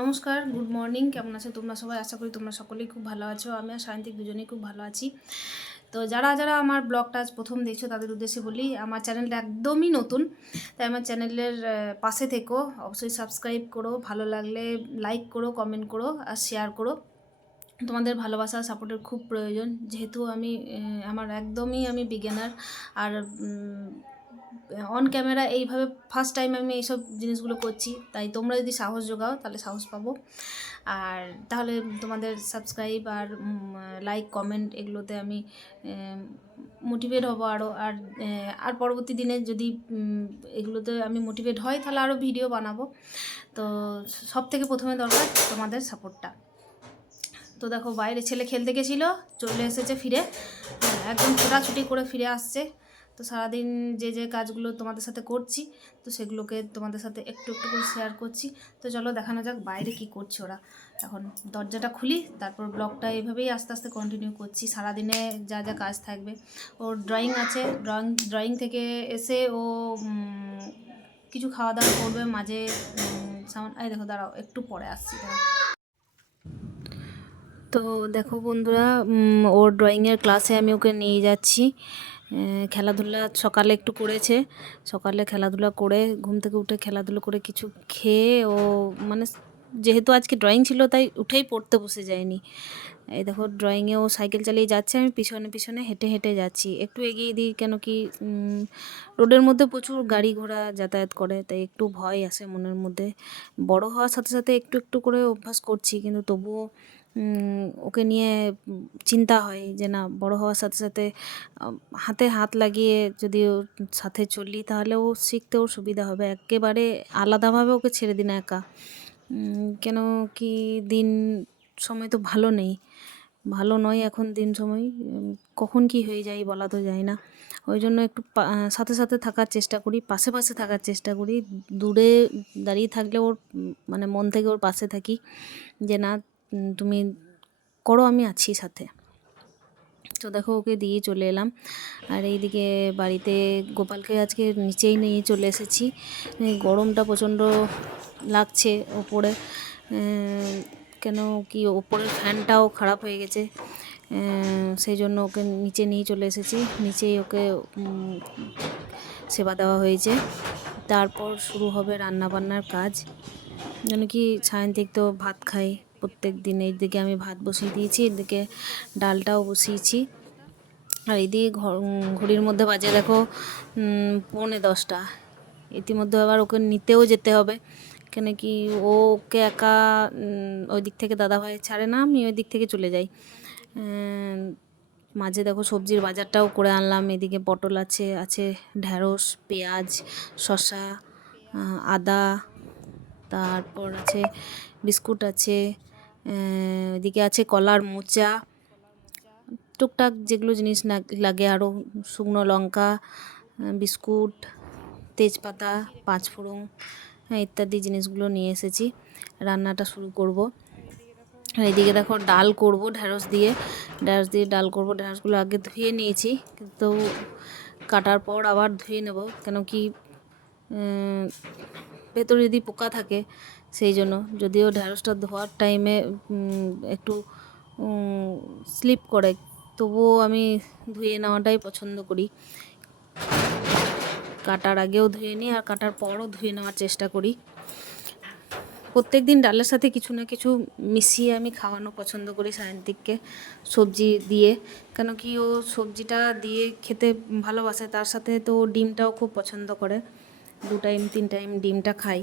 নমস্কার good morning কেমন আছো তোমরা সবাই? আশা করি তোমরা সকলেই খুব ভালো আছো। আমি আর সায়ন্তিক দুজনেই খুব ভালো আছি। তো যারা যারা আমার ব্লগটা আজ প্রথম দেখছ, তাদের উদ্দেশ্যে বলি, আমার চ্যানেলটা একদমই নতুন, তাই আমার চ্যানেলের পাশে থেকো। অবশ্যই সাবস্ক্রাইব করো, ভালো লাগলে লাইক করো কমেন্ট করো, আর শেয়ার করো। তোমাদের ভালোবাসা সাপোর্টের খুব প্রয়োজন। যেহেতু আমি আমার একদমই আমি বিজ্ঞানার আর অন ক্যামেরা এইভাবে ফার্স্ট টাইম আমি এইসব জিনিসগুলো করছি। তাই তোমরা যদি সাহস যোগাও তাহলে সাহস পাবো। আর তাহলে তোমাদের সাবস্ক্রাইব আর লাইক কমেন্ট এগুলোতে আমি মোটিভেট হব আরও আর আর পরবর্তী দিনে যদি এগুলোতে আমি মোটিভেট হয় তাহলে আরও ভিডিও বানাবো। তো সব থেকে প্রথমে দরকার তোমাদের সাপোর্টটা তো দেখো বাইরে ছেলে খেলতে গেছিল চলে এসেছে ফিরে। হ্যাঁ, একদম ছোটাছুটি করে ফিরে আসছে। তো সারাদিন যে যে কাজগুলো তোমাদের সাথে করছি, তো সেগুলোকে তোমাদের সাথে একটু একটু করে শেয়ার করছি। তো চলো দেখানো যাক বাইরে কি করছে ওরা। এখন দরজাটা খুলি, তারপর ব্লগটা এভাবেই আস্তে আস্তে কন্টিনিউ করছি। সারাদিনে যা যা কাজ থাকবে। ওর ড্রয়িং আছে ড্রয়িং ড্রয়িং থেকে এসে ও কিছু খাওয়া দাওয়া করবে, মাঝে সামান এই দেখো, দাঁড়াও, একটু পরে আসছি তো দেখো বন্ধুরা ওর ড্রয়িংয়ের ক্লাসে আমি ওকে নিয়ে যাচ্ছি। খেলাধুলা সকালে একটু করেছে। সকালে খেলাধুলা করে, ঘুম থেকে উঠে খেলাধুলো করে কিছু খেয়ে ও মানে যেহেতু আজকে ড্রয়িং ছিল তাই উঠেই পড়তে বসে যায়নি। এই দেখো ড্রয়িংয়ে ও সাইকেল চালিয়ে যাচ্ছে, আমি পিছনে পিছনে হেঁটে হেঁটে যাচ্ছি। একটু এগিয়ে দিই কেন কি রোডের মধ্যে প্রচুর গাড়ি ঘোড়া যাতায়াত করে, তাই একটু ভয় আসে মনের মধ্যে। বড় হওয়ার সাথে সাথে একটু একটু করে অভ্যাস করছি, কিন্তু তবুও ওকে নিয়ে চিন্তা হয় যে না, বড় হওয়ার সাথে সাথে হাতে হাত লাগিয়ে যদি ওর সাথে চলি তাহলে ও শিখতেও সুবিধা হবে। একেবারে আলাদাভাবে ওকে ছেড়ে দিন একা। কেন কি দিন সময় তো ভালো নেই। ভালো নয় এখন দিন সময়। কখন কি হয়ে যায় বলা তো যায় না। ওই জন্য একটু সাথে সাথে থাকার চেষ্টা করি, পাশে পাশে থাকার চেষ্টা করি। দূরে দাঁড়িয়ে থাকলে ওর মানে মন থেকে ওর পাশে থাকি। যে না তুমি করো, আমি আছি সাথে। তো দেখো, ওকে দিয়ে চলে এলাম। আর এইদিকে বাড়িতে গোপালকে আজকে নিচেই নিয়ে চলে এসেছি। গরমটা প্রচণ্ড লাগছে ওপরে। কেন কি ওপরের ফ্যানটাও খারাপ হয়ে গেছে। সেই জন্য ওকে নিচে নিয়ে চলে এসেছি। নিচেই ওকে সেবা দেওয়া হয়েছে। তারপর শুরু হবে রান্নাবান্নার কাজ। যেন কি সায়ন্তিক তো ভাত খাই প্রত্যেক দিন এইদিকে আমি ভাত বসিয়ে দিয়েছি এদিকে ডালটাও বসিয়েছি। আর উম, ঘড়ির মধ্যে বাজে দেখো পৌনে দশটা। ইতিমধ্যে আবার ওকে নিতেও যেতে হবে কেন কি ওকে একা ওই দিক থেকে দাদাভাই ছাড়ে না আমি ওই দিক থেকে চলে যাই। মাঝে দেখো সবজির বাজারটাও করে আনলাম এদিকে পটল আছে আছে ঢ্যাঁড়স পেঁয়াজ শসা আদা তারপর আছে বিস্কুট আছে এদিকে আছে কলার মোচা। টুকটাক যেগুলো জিনিস লাগে আরও শুকনো লঙ্কা বিস্কুট, তেজপাতা, পাঁচফোড়ন হ্যাঁ ইত্যাদি জিনিসগুলো নিয়ে এসেছি। রান্নাটা শুরু করব। আর এইদিকে দেখো ডাল করব ঢ্যাঁড়স দিয়ে। ঢ্যাঁড়স দিয়ে ডাল করব। ঢ্যাঁড়সগুলো আগে ধুয়ে নিয়েছি, কিন্তু কাটার পর আবার ধুয়ে নেব। কেন কি ভেতরে যদি পোকা থাকে সেই জন্য যদিও ঢ্যাঁড়সটা ধোয়ার টাইমে একটু স্লিপ করে, তবুও আমি ধুয়ে নেওয়াটাই পছন্দ করি। কাটার আগেও ধুয়ে নিই আর কাটার পরও ধুয়ে নেওয়ার চেষ্টা করি। প্রত্যেক দিন ডালের সাথে কিছু না কিছু মিশিয়ে আমি খাওয়ানো পছন্দ করি সায়ন্তিককে সবজি দিয়ে। কেন কি ও সবজিটা দিয়ে খেতে ভালোবাসে, তার সাথে তো ডিমটাও খুব পছন্দ করে। দু টাইম তিন টাইম ডিমটা খাই।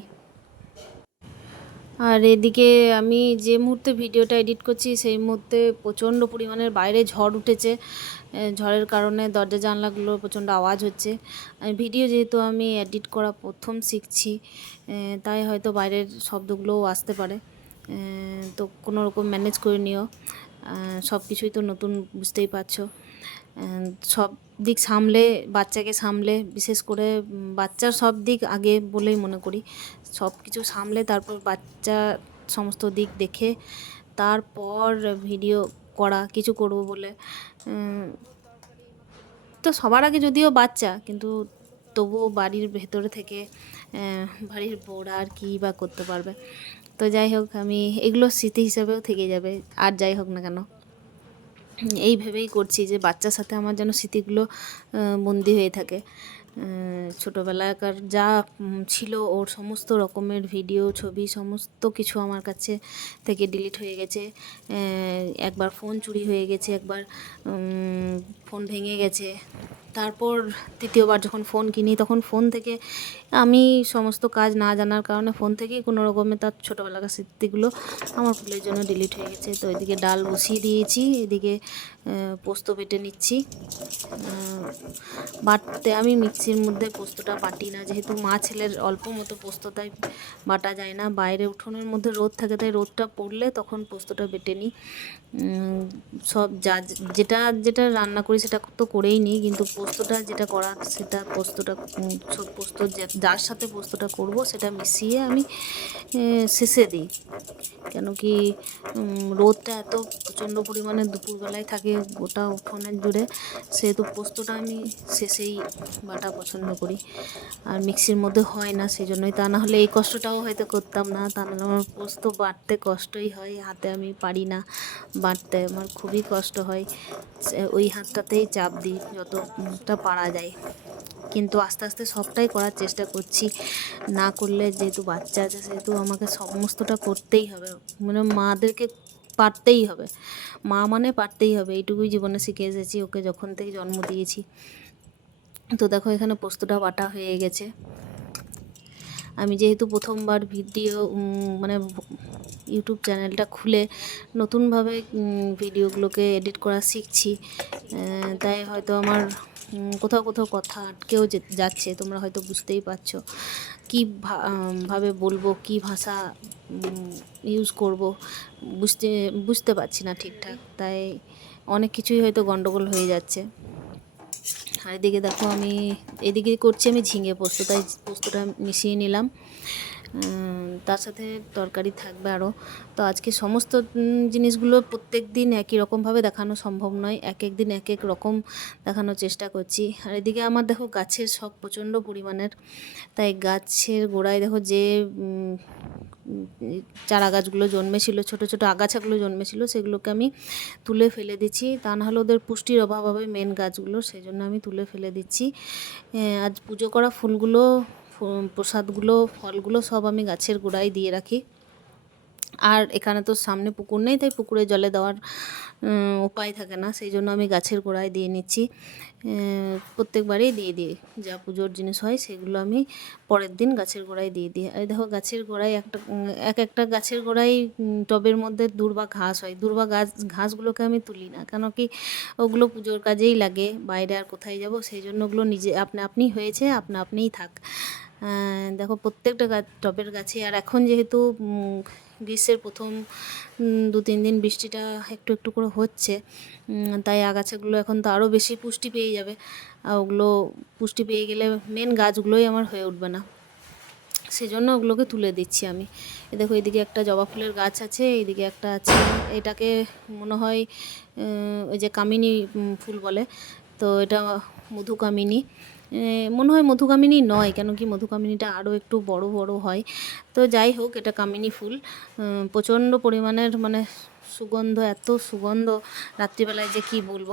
আর এদিকে আমি যে মুহূর্তে ভিডিওটা এডিট করছি, সেই মুহূর্তে প্রচণ্ড পরিমাণের বাইরে ঝড় উঠেছে। ঝড়ের কারণে দরজা জানলাগুলোর প্রচণ্ড আওয়াজ হচ্ছে। ভিডিও যেহেতু আমি এডিট করা প্রথম শিখছি তাই হয়তো বাইরের শব্দগুলোও আসতে পারে। তো কোনো রকম ম্যানেজ করে নিও। সব কিছুই তো নতুন, বুঝতেই পারছ। সব দিক সামলে, বাচ্চাকে সামলে, বিশেষ করে বাচ্চার সব দিক আগে বলেই মনে করি। সব কিছু সামলে, তারপর বাচ্চা সমস্ত দিক দেখে, তারপর ভিডিও করা, কিছু করব বলে। তো সবার আগে যদিও বাচ্চা, কিন্তু তবুও বাড়ির ভেতরে থেকে বাড়ির বউরা আর কী বা করতে পারবে। তো যাই হোক, আমি এগুলো স্মৃতি হিসাবেও থেকে যাবে, আর যাই হোক না কেন। এই ভেবেই করছি যে বাচ্চার সাথে আমার যেন স্মৃতিগুলো বন্দি হয়ে থাকে। ছোটোবেলাকার যা ছিল ওর সমস্ত রকমের ভিডিও, ছবি, সমস্ত কিছু আমার কাছে থেকে ডিলিট হয়ে গেছে। একবার ফোন চুরি হয়ে গেছে, একবার ফোন ভেঙে গেছে। তারপর তৃতীয়বার যখন ফোন কিনি, তখন ফোন থেকে আমি সমস্ত কাজ না জানার কারণে ফোন থেকেই কোনো রকমে তার ছোটোবেলাকার স্মৃতিগুলো আমার ভুলের জন্য ডিলিট হয়ে গেছে। তো এদিকে ডাল বসিয়ে দিয়েছি, এদিকে পোস্ত বেটে নিচ্ছি। বাটতে আমি মিক্সির মধ্যে পোস্তটা বাটি না, যেহেতু মা ছেলের অল্প মতো পোস্ত, তাই বাটা যায় না। বাইরে উঠোনের মধ্যে রোদ থাকে, তাই রোদটা পড়লে তখন পোস্তটা বেটে নিই। সব যা, যেটা যেটা রান্না করি সেটা তো করেই নিই, কিন্তু পোস্তটা যেটা করা, সেটা পোস্তটা পোস্ত যার সাথে পোস্তটা করব, সেটা মিশিয়ে আমি শেষে দিই। কেন কি রোদটা এত প্রচণ্ড পরিমাণে দুপুরবেলায় থাকে গোটা উঠোনের জুড়ে, সেহেতু পোস্তটা আমি শেষেই বাটা পছন্দ করি। আর মিক্সির মধ্যে হয় না সেই জন্যই তা, না হলে এই কষ্টটাও হয়তো করতাম না, তা নাহলে আমার পোস্ত বাটতে কষ্টই হয়, হাতে আমি পারি না বাটতে, আমার খুবই কষ্ট হয়। ওই হাতটাতেই চাপ দিই যতটা পারা যায়। কিন্তু আস্তে আস্তে সবটাই করার চেষ্টা করছি। না করলে যেহেতু বাচ্চা আছে, সেহেতু আমাকে সমস্তটা করতেই হবে। মানে মাদেরকে পারতেই হবে। মা মানে পারতেই হবে। এইটুকুই জীবনে শিখে এসেছি। ওকে যখন থেকে জন্ম দিয়েছি। তো দেখো, এখানে পোস্তটা বাটা হয়ে গেছে। আমি যেহেতু প্রথমবার ভিডিও মানে ইউটিউব চ্যানেলটা খুলে নতুনভাবে ভিডিওগুলোকে এডিট করা শিখছি তাই হয়তো আমার কোথাও কোথাও কথা আটকেও যাচ্ছে, তোমরা হয়তো বুঝতেই পারছ। কী ভাবে বলব, কী ভাষা ইউজ করব, বুঝতে বুঝতে পারছি না ঠিকঠাক। তাই অনেক কিছুই হয়তো গন্ডগোল হয়ে যাচ্ছে। আর এদিকে দেখো আমি, এদিকে করছি আমি ঝিঙে পোস্ত, তাই পোস্তটা মিশিয়ে নিলাম। তার সাথে তরকারি থাকবে আরও তো আজকে সমস্ত জিনিসগুলো প্রত্যেক দিন একই রকমভাবে দেখানো সম্ভব নয়। এক এক দিন এক এক রকম দেখানোর চেষ্টা করছি। আর এদিকে আমার দেখো গাছের শখ প্রচণ্ড পরিমাণের। তাই গাছের গোড়ায় দেখো যে চারা গাছগুলো জন্মেছিল, ছোট ছোট আগাছাগুলো জন্মেছিল, সেগুলোকে আমি তুলে ফেলে দিচ্ছি। তা নাহলে ওদের পুষ্টির অভাব হবে মেন গাছগুলো, সেই জন্য আমি তুলে ফেলে দিচ্ছি। আজ পুজো করা ফুলগুলো প্রসাদগুলো, ফলগুলো সব আমি গাছের গোড়ায় দিয়ে রাখি। আর এখানে তো সামনে পুকুর নেই, তাই পুকুরে জলে দেওয়ার উপায় থাকে না। সেই জন্য আমি গাছের গোড়ায় দিয়ে নিচ্ছি। প্রত্যেকবারেই দিয়ে দিই। যা পুজোর জিনিস হয়, সেগুলো আমি পরের দিন গাছের গোড়ায় দিয়ে দিই। আর দেখো, গাছের গোড়ায় একটা, এক একটা গাছের গোড়ায় টবের মধ্যে দূর্বা ঘাস হয়। দূর্বা গাছ, ঘাসগুলোকে আমি তুলি না। কেন কি, ওগুলো পুজোর কাজেই লাগে। বাইরে আর কোথায় যাব, সেই জন্য ওগুলো নিজে, আপনা আপনি হয়েছে, আপনা আপনিই থাক। দেখো প্রত্যেকটা গাছ টবের গাছে আর এখন যেহেতু গ্রীষ্মের প্রথম দু তিন দিন বৃষ্টিটা একটু একটু করে হচ্ছে তাই আগাছাগুলো এখন তো আরও বেশি পুষ্টি পেয়ে যাবে আর ওগুলো পুষ্টি পেয়ে গেলে মেন গাছগুলোই আমার হয়ে উঠবে না। সেই জন্য ওগুলোকে তুলে দিচ্ছি আমি। এ দেখো এদিকে একটা জবা ফুলের গাছ আছে এইদিকে একটা আছে এটাকে মনে হয় ওই যে কামিনী ফুল বলে তো এটা মধুকামিনী। এ, মনে হয় মধুকামিনী নয়, কেন কি মধুকামিনীটা আরও একটু বড় বড় হয়। তো যাই হোক, এটা কামিনী ফুল। প্রচণ্ড পরিমাণের মানে সুগন্ধ, এত সুগন্ধ রাত্রিবেলায় যে কি বলব।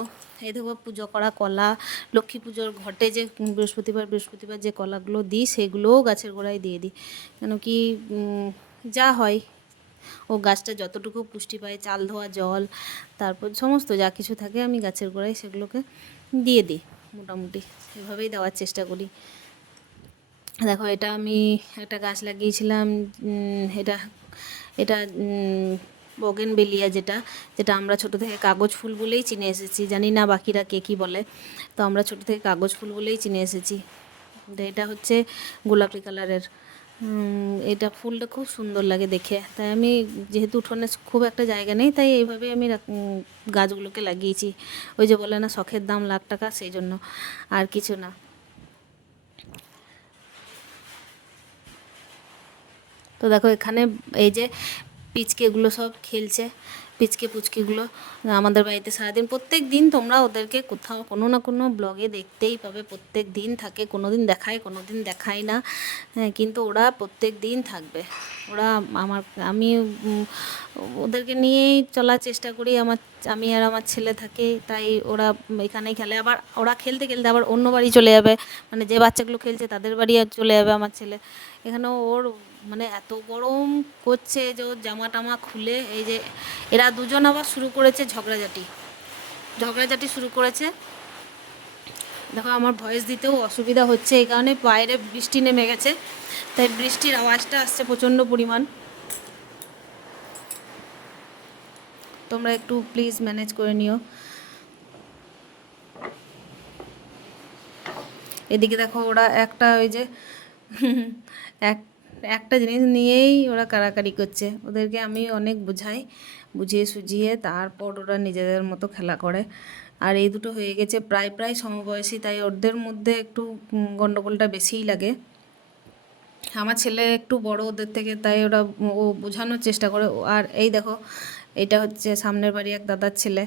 এই দেখো পুজো করা কলা, লক্ষ্মী পুজোর ঘটে যে বৃহস্পতিবার বৃহস্পতিবার যে কলাগুলো দিই, সেগুলোও গাছের গোড়ায় দিয়ে দিই। কেন কি যা হয়। ও গাছটা যতটুকু পুষ্টি পায়, চাল ধোয়া, জল, তারপর সমস্ত যা কিছু থাকে আমি গাছের গোড়ায় সেগুলোকে দিয়ে দিই, মোটামুটি। এভাবেই দেওয়ার চেষ্টা করি। দেখো, এটা আমি একটা গাছ লাগিয়েছিলাম এটা এটা বগেন বেলিয়া যেটা যেটা আমরা ছোট থেকে কাগজ ফুল বলেই চিনে এসেছি। জানি না বাকিরা কে কী বলে। তো আমরা ছোট থেকে কাগজ ফুল বলেই চিনে এসেছি। এটা হচ্ছে গোলাপি কালারের। এটা ফুলটা খুব সুন্দর লাগে দেখে। তাই আমি যেহেতু উঠোনে খুব একটা জায়গা নেই, তাই এইভাবে আমি গাছগুলোকে লাগিয়েছি। ওই যে বলে না, শখের দাম লাখ টাকা, সেই জন্য আর কিছু না। তো দেখো, এখানে এই যে পিচকেগুলো সব খেলছে। পিচকে পুচকিগুলো আমাদের বাড়িতে সারাদিন। প্রত্যেক দিন তোমরা ওদেরকে কোথাও কোনো না কোনো ব্লগে দেখতেই পাবে। প্রত্যেক দিন থাকে কোনো দিন দেখায় কোনো দিন দেখায় না। হ্যাঁ, কিন্তু ওরা প্রত্যেক দিন থাকবে। ওরা আমার আমি ওদেরকে নিয়েই চলার চেষ্টা করি। আমার আমি আর আমার ছেলে থাকে তাই ওরা এখানেই খেলে। আবার ওরা খেলতে খেলতে আবার অন্য বাড়ি চলে যাবে। মানে যে বাচ্চাগুলো খেলছে তাদের বাড়ি আর চলে যাবে আমার ছেলে। এখানেও ওর মানে এত গরম করছে যে ওর জামা টামা খুলে এই যে এরা দুজন আবার শুরু করেছে ঝগড়াঝাটি। ঝগড়াঝাটি শুরু করেছে। দেখো আমার ভয়েস দিতেও অসুবিধা হচ্ছে এই কারণে বাইরে বৃষ্টি নেমে গেছে। তাই বৃষ্টির আওয়াজটা আসছে প্রচণ্ড পরিমাণ। তোমরা একটু প্লিজ ম্যানেজ করে নিও। এদিকে দেখো ওরা একটা ওই যে, এক একটা জিনিস নিয়েই ওরা কাড়াকাড়ি করছে। ওদেরকে আমি অনেক বোঝাই, বুঝিয়ে সুঝিয়ে তারপর ওরা নিজেদের মতো খেলা করে। আর এই দুটো হয়ে গেছে, প্রায় প্রায় সমবয়সী, তাই ওদের মধ্যে একটু গণ্ডগোলটা বেশিই লাগে। আমার ছেলে একটু বড় ওদের থেকে, তাই ওরা, ও বোঝানোর চেষ্টা করে। আর এই দেখো, এটা হচ্ছে সামনের বাড়ি এক দাদার ছেলে।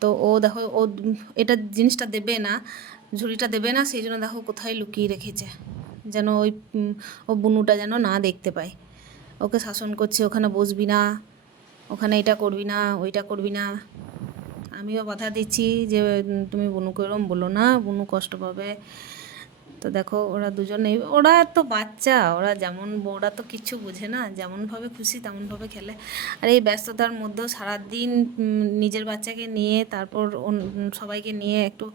তো ও দেখো, ও, এটা জিনিসটা দেবে না, ঝুড়িটা দেবে না, সেই জন্য দেখো কোথায় লুকিয়ে রেখেছে। যেন ওই ও বুনুটা যেন না দেখতে পায়। ওকে শাসন করছে, ওখানে বসবি না, ওখানে এটা করবি না, ওইটা করবি না। আমিও বাধা দিচ্ছি যে তুমি বুনুকে এরম বলো না, বনু কষ্ট পাবে। তো দেখো, ওরা দুজনেই, ওরা তো বাচ্চা, ওরা যেমন ওরা তো কিচ্ছু বোঝে না, যেমনভাবে খুশি তেমনভাবে খেলে। আর এই ব্যস্ততার মধ্যেও সারাদিন নিজের বাচ্চাকে নিয়ে, তারপর সবাইকে নিয়ে একটু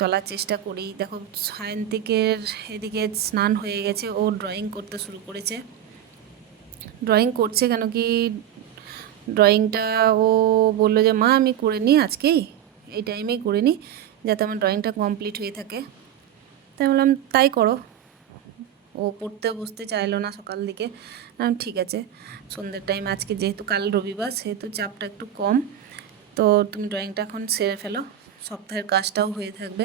চলার চেষ্টা করি। দেখো, সায়ন্তিকের এদিকে স্নান হয়ে গেছে, ও ড্রয়িং করতে শুরু করেছে। ড্রয়িং করছে কেন কি? ড্রয়িংটা ও বলল যে, মা, আমি করে নিই আজকেই, এই টাইমেই করে নিই, যাতে আমার ড্রয়িংটা কমপ্লিট হয়ে থাকে। তাই বললাম, তাই করো। ও পড়তে বসতে চাইলো না সকাল দিকে। ঠিক আছে, সন্ধ্যের টাইম আজকে যেহেতু কাল রবিবার, সেহেতু চাপটা একটু কম। তো তুমি ড্রয়িংটা এখন সেরে ফেলো। সপ্তাহের কাজটাও হয়ে থাকবে।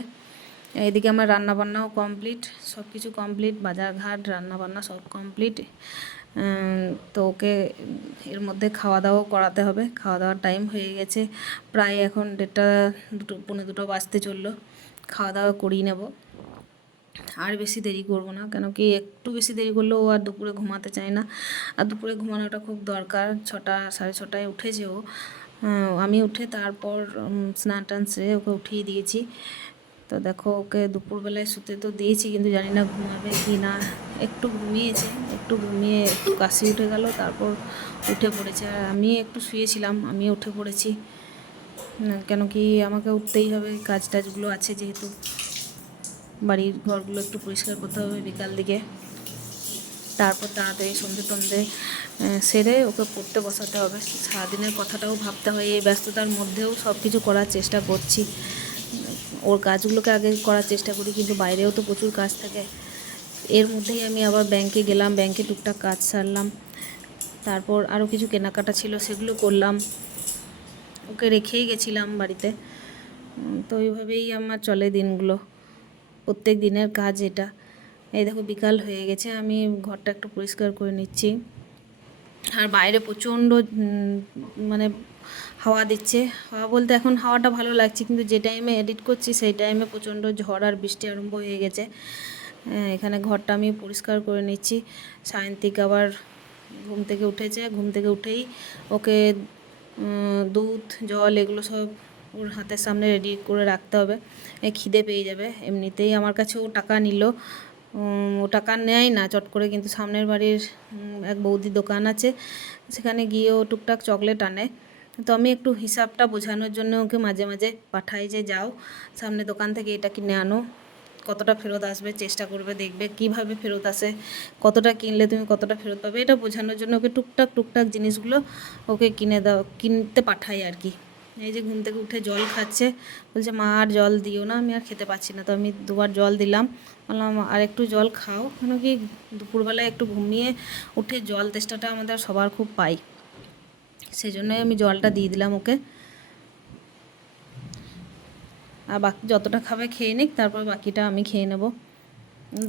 এদিকে আমার রান্নাবান্নাও কমপ্লিট সব কিছু কমপ্লিট বাজার ঘাট রান্নাবান্না সব কমপ্লিট তো ওকে এর মধ্যে খাওয়া দাওয়াও করাতে হবে। খাওয়া দাওয়ার টাইম হয়ে গেছে। প্রায় এখন দেড়টা, দুটো, পৌনে দুটো বাজতে চলল। খাওয়া দাওয়া করিয়ে নেব। আর বেশি দেরি করব না কেন কি একটু বেশি দেরি করলেও আর দুপুরে ঘুমাতে চায় না। আর দুপুরে ঘুমানোটা খুব দরকার, ছটা, সাড়ে ছটায় উঠেছে ও। আমি উঠে তারপর স্নান টান সেরে ওকে উঠিয়ে দিয়েছি। তো দেখো, ওকে দুপুরবেলায় শুতে তো দিয়েছি, কিন্তু জানি না ঘুমাবে কি না। একটু ঘুমিয়েছে, একটু ঘুমিয়ে একটু কাশি উঠে গেল, তারপর উঠে পড়েছে। আর আমি একটু শুয়েছিলাম, আমি উঠে পড়েছি। কেন কি আমাকে উঠতেই হবে কাজ টাজগুলো আছে যেহেতু। বাড়ির ঘরগুলো একটু পরিষ্কার করতে হবে বিকাল দিকে। তারপর তাড়াতাড়ি সন্ধে টন্ধে সেরে ওকে পড়তে বসাতে হবে। সারাদিনের কথাটাও ভাবতে হয়, এই ব্যস্ততার মধ্যেও সব কিছু করার চেষ্টা করছি। ওর কাজগুলোকে আগে করার চেষ্টা করি, কিন্তু বাইরেও তো প্রচুর কাজ থাকে। এর মধ্যেই আমি আবার ব্যাংকে গেলাম, ব্যাংকে টুকটাক কাজ সারলাম। তারপর আরও কিছু কেনাকাটা ছিল, সেগুলো করলাম। ওকে রেখেই গেছিলাম বাড়িতে। তো এইভাবেই আমার চলে দিনগুলো। প্রত্যেক দিনের কাজ এটা। এই দেখো বিকাল হয়ে গেছে আমি ঘরটা একটু পরিষ্কার করে নিচ্ছি। আর বাইরে প্রচণ্ড মানে হাওয়া দিচ্ছে। হাওয়া বলতে এখন হাওয়াটা ভালো লাগছে কিন্তু যে টাইমে এডিট করছি সেই টাইমে প্রচণ্ড ঝড় আর বৃষ্টি আরম্ভ হয়ে গেছে। হ্যাঁ, এখানে ঘরটা আমি পরিষ্কার করে নিচ্ছি। সায়ন্তিক আবার ঘুম থেকে উঠেছে। ঘুম থেকে উঠেই ওকে দুধ জল এগুলো সব ওর হাতের সামনে রেডি করে রাখতে হবে। খিদে পেয়ে যাবে। এমনিতেই আমার কাছে ও টাকা নিল। ও টাকা নেয় না, চট করে কিন্তু সামনের বাড়ির এক বৌদির দোকান আছে। সেখানে গিয়ে ও টুকটাক চকলেট আনে। তো আমি একটু হিসাবটা বোঝানোর জন্য ওকে মাঝে মাঝে পাঠাই যে, যাও, সামনে দোকান থেকে এটা কিনে আনো। কতটা ফেরত আসবে, চেষ্টা করবে, দেখবে কীভাবে ফেরত আসে, কতটা কিনলে তুমি কতটা ফেরত পাবে। এটা বোঝানোর জন্য ওকে টুকটাক টুকটাক জিনিসগুলো ওকে কিনে দাও, কিনতে পাঠাই আর কি। এই যে ঘুম থেকে উঠে জল খাচ্ছে। বলছে, মা, আর জল দিও না, আমি আর খেতে পাচ্ছি না। তো আমি দুবার জল দিলাম। বললাম, আর একটু জল খাও। কেন কি দুপুরবেলায় একটু ঘুমিয়ে উঠে জল তেষ্টাটা আমাদের সবার খুব পাই। সেই জন্যই আমি জলটা দিয়ে দিলাম ওকে। আর বাকি যতটা খাবে খেয়ে নিক, তারপর বাকিটা আমি খেয়ে নেব।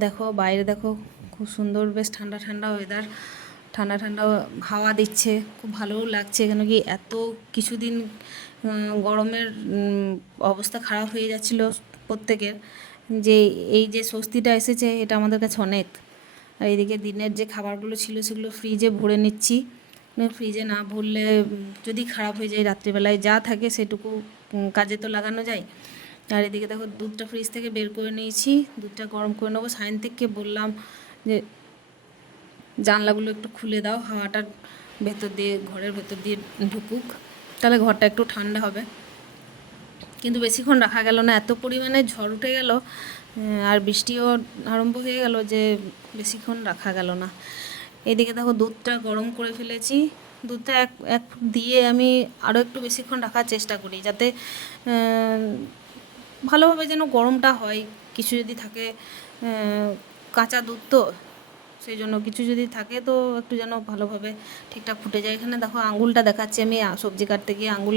দেখো, বাইরে দেখো, খুব সুন্দর, বেশ ঠান্ডা ঠান্ডা ওয়েদার ঠান্ডা ঠান্ডা হাওয়া দিচ্ছে, খুব ভালোও লাগছে। কেন কি এত কিছুদিন গরমের অবস্থা খারাপ হয়ে যাচ্ছিল প্রত্যেকের। যে এই যে স্বস্তিটা এসেছে, এটা আমাদের কাছে অনেক। আর এদিকে দিনের যে খাবারগুলো ছিল, সেগুলো ফ্রিজে ভরে নিচ্ছি। ফ্রিজে না ভরলে, যদি খারাপ হয়ে যায়, রাত্রিবেলায় যা থাকে, সেটুকু কাজে তো লাগানো যায়। আর এদিকে দেখো, দুধটা ফ্রিজ থেকে বের করে নিয়েছি। দুধটা গরম করে নেব। সায়ন্তিককে বললাম যে, জানলাগুলো একটু খুলে দাও। হাওয়াটা ভেতর দিয়ে, ঘরের ভেতর দিয়ে ঢুকুক। তাহলে ঘরটা একটু ঠান্ডা হবে। কিন্তু বেশিক্ষণ রাখা গেল না, এত পরিমাণে ঝড় উঠে গেল আর বৃষ্টিও আরম্ভ হয়ে গেল যে বেশিক্ষণ রাখা গেল না। এদিকে দেখো দুধটা গরম করে ফেলেছি। দুধটা এক এক দিয়ে আমি আরও একটু বেশিক্ষণ রাখার চেষ্টা করি যাতে ভালোভাবে যেন গরমটা হয়। কিছু যদি থাকে কাঁচা দুধ তো সেই জন্য কিছু যদি থাকে তো একটু যেন ভালোভাবে ঠিকঠাক ফুটে যায়। এখানে দেখো আঙুলটা দেখাচ্ছি আমি সবজি কাটতে গিয়ে আঙুল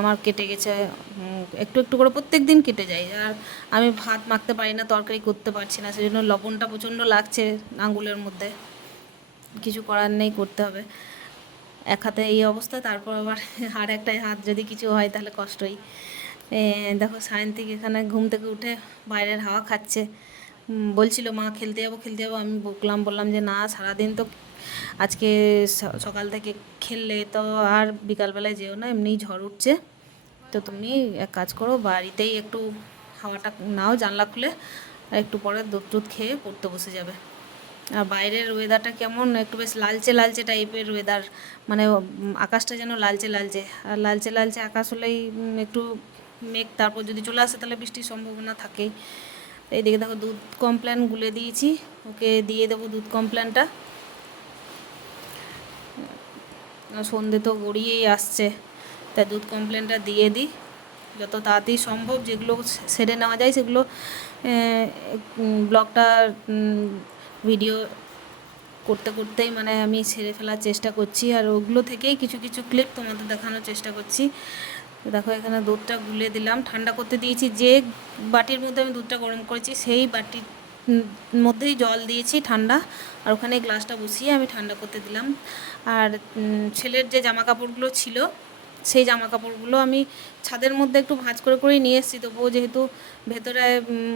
আমার কেটে গেছে একটু একটু করে প্রত্যেক দিন কেটে যায়। আর আমি ভাত মাখতে পারি না, তরকারি করতে পারছি না সেই জন্য লবণটা প্রচণ্ড লাগছে আঙুলের মধ্যে। কিছু করার নেই, করতে হবে। এক হাতে এই অবস্থা, তারপর আবার আর একটাই হাত যদি কিছু হয় তাহলে কষ্টই। দেখো সায়ন্তিক এখানে ঘুম থেকে উঠে বাইরের হাওয়া খাচ্ছে। বলছিল, মা, খেলতে যাব খেলতে যাব। আমি বকলাম, বললাম যে, না, সারাদিন তো আজকে সকাল থেকে খেললে তো আর বিকালবেলায় যেও না, এমনিই ঝড় উঠছে। তো তুমি এক কাজ করো, বাড়িতেই একটু হাওয়াটা নাও, জানলা খুলে, আর একটু পরে দুধ টুধ খেয়ে পড়তে বসে যাবে। আর বাইরের ওয়েদারটা কেমন, একটু বেশ লালচে লালচে টাইপের ওয়েদার মানে আকাশটা যেন লালচে লালচে। আর লালচে লালচে আকাশ হলেই একটু মেঘ, তারপর যদি চলে আসে, তাহলে বৃষ্টির সম্ভাবনা থাকেই। এইদিকে দেখো দুধ কমপ্ল্যান গুলে দিয়েছি। ওকে দিয়ে দেবো দুধ কমপ্ল্যানটা সন্ধে তো গড়িয়েই আসছে। তাই দুধ কমপ্লেনটা দিয়ে দিই। যত তাড়াতাড়ি সম্ভব যেগুলো সেরে নেওয়া যায় সেগুলো ব্লগটা ভিডিও করতে করতেই মানে আমি সেরে ফেলার চেষ্টা করছি। আর ওগুলো থেকেই কিছু কিছু ক্লিপ তোমাদের দেখানোর চেষ্টা করছি। তো দেখো, এখানে দুধটা গুলে দিলাম। ঠান্ডা করতে দিয়েছি, যে বাটির মধ্যে আমি দুধটা গরম করেছি, সেই বাটির মধ্যেই জল দিয়েছি ঠান্ডা, আর ওখানে গ্লাসটা বসিয়ে আমি ঠান্ডা করতে দিলাম। আর ছেলের যে জামা কাপড়গুলো ছিল, সেই জামা কাপড়গুলো আমি ছাদের মধ্যে একটু ভাঁজ করে করেই নিয়ে এসেছি। তবুও যেহেতু ভেতরে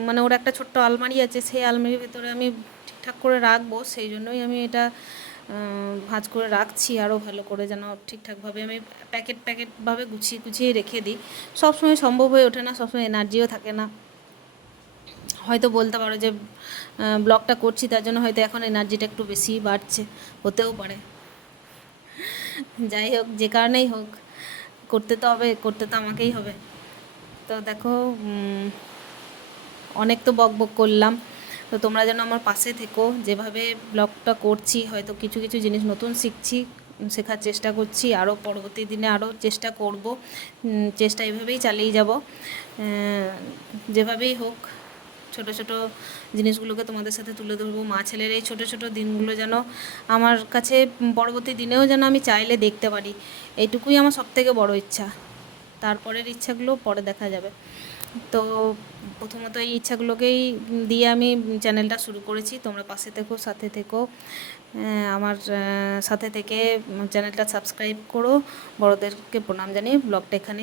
মানে ওর একটা ছোট্ট আলমারি আছে, সেই আলমারির ভেতরে আমি ঠিকঠাক করে রাখব, সেই জন্যই আমি এটা ভাঁজ করে রাখছি আরও ভালো করে যেন ঠিকঠাকভাবে আমি প্যাকেট প্যাকেটভাবে গুছিয়ে গুছিয়ে রেখে দিই। সবসময় সম্ভব হয়ে ওঠে না, সবসময় এনার্জিও থাকে না। হয়তো বলতে পারো যে ব্লগটা করছি, তার জন্য হয়তো এখন এনার্জিটা একটু বেশি বাড়ছে, হতেও পারে। যাই হোক, যে কারণেই হোক, করতে তো হবে, করতে তো আমাকেই হবে। তো দেখো অনেক তো বক বক করলাম। তো তোমরা যেন আমার পাশে থেকো। যেভাবে ব্লগটা করছি, হয়তো কিছু কিছু জিনিস নতুন শিখছি, শেখার চেষ্টা করছি আরও পরবর্তী দিনে আরও চেষ্টা করব। চেষ্টা এভাবেই চালিয়ে যাব। যেভাবেই হোক, ছোট ছোট জিনিসগুলোকে তোমাদের সাথে তুলে ধরবো। মা ছেলের এই ছোট ছোট দিনগুলো যেন আমার কাছে পরবর্তী দিনেও যেন আমি চাইলে দেখতে পারি। এইটুকুই আমার সবথেকে বড় ইচ্ছা। তারপরের ইচ্ছাগুলো পরে দেখা যাবে। তো প্রথমত এই ইচ্ছাগুলোকেই দিয়ে আমি চ্যানেলটা শুরু করেছি। তোমরা পাশে থেকো, সাথে থেকো। আমার সাথে থেকে চ্যানেলটা সাবস্ক্রাইব করো। বড়োদেরকে প্রণাম জানিয়ে ব্লগটা এখানে